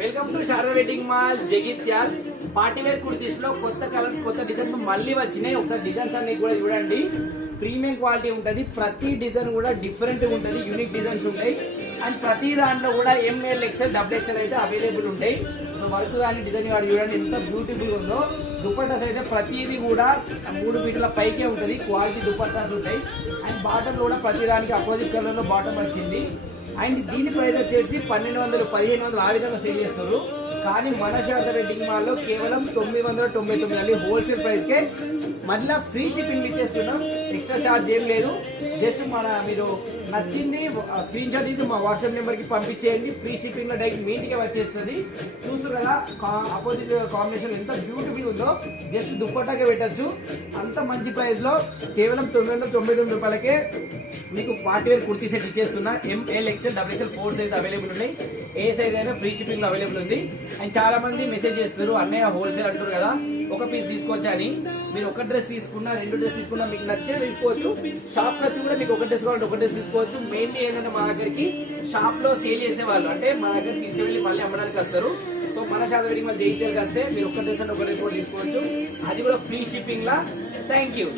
Welcome to Sharada wedding mall Jagtial. Party wear kurtis లో కొత్త colours కొత్త డిజైన్స్ మళ్ళీ వచ్చినాయి. ఒకసారి డిజైన్స్ అన్ని కూడా చూడండి. ప్రీమియం క్వాలిటీ ఉంటది. ప్రతి డిజైన్ కూడా డిఫరెంట్ ఉంటది. యూనిక్ డిజైన్స్ ఉంటాయి. అండ్ ప్రతి దాంట్లో కూడా ఎంఎల్ ఎక్స్ఎల్ డబుల్ ఎక్స్ఎల్ అయితే అవైలబుల్ ఉంటాయి. సో వర్క్ కానీ డిజైన్ కానీ చూడండి ఎంత బ్యూటిఫుల్ ఉందో. దుపట్టాస్ అయితే ప్రతిదీ కూడా 3 మీటర్ల పైకే ఉంటది. క్వాలిటీ దుపట్టాస్ ఉంటాయి. అండ్ బాటమ్ కూడా ప్రతి దానికి అపోజిట్ కలర్ లో బాటమ్ వచ్చింది. అండ్ దీని ప్రైస్ వచ్చేసి 1200 1500 ఆ విధంగా సేల్ చేస్తారు. కానీ మన శారదా వెడ్డింగ్ మాల్ లో కేవలం 999 హోల్సేల్ ప్రైస్ కే మళ్ళీ ఫ్రీ షిప్పింగ్ ఇచ్చేస్తున్నాం. ఎక్స్ట్రా ఛార్జ్ ఏం లేదు. జస్ట్ మీరు నచ్చింది స్క్రీన్ షాట్ తీసి మా వాట్సాప్ నెంబర్ కి పంపించేయండి. ఫ్రీ షిప్పింగ్ లో డైరెక్ట్ మీ ఇంటికే వచ్చేస్తుంది. చూస్తారు కదా అపోజిట్ కాంబినేషన్ ఎంత బ్యూటిఫుల్ ఉందో. జస్ట్ దుప్పట్టాకే పెట్టచ్చు. అంత మంచి ప్రైస్ లో కేవలం 999 రూపాయలకే మీకు party wear kurti set ఇచ్చేస్తున్నా. M L XL double XL 4 size available ఉన్నాయి. ఏ సైజ్ అయినా ఫ్రీ షిప్పింగ్ లో అవైలబుల్ ఉంది. అండ్ చాలా మంది మెసేజ్ చేస్తారు అన్నయ్య హోల్సేల్ అంటారు కదా ఒక పీస్ తీసుకోవచ్చా అని. మీరు ఒక డ్రెస్ తీసుకున్నా 2 డ్రెస్ తీసుకున్నా మీకు నచ్చేది తీసుకోవచ్చు. షాప్ వచ్చి కూడా మీకు ఒక డ్రెస్ కావాలంటే ఒక డ్రెస్ తీసుకోవచ్చు. మెయిన్లీ ఏంటంటే మా దగ్గరికి షాప్ లో సేల్ చేసే వాళ్ళు అంటే మా దగ్గర తీసుకెళ్లి మళ్ళీ అమ్మడానికి వస్తారు. సో మన శారదా వెడ్డింగ్ మాల్ జగిత్యాలకు వస్తే మీరు ఒక డ్రెస్ అంటే ఒక డ్రెస్ కూడా తీసుకోవచ్చు. అది కూడా free shipping law. Thank you.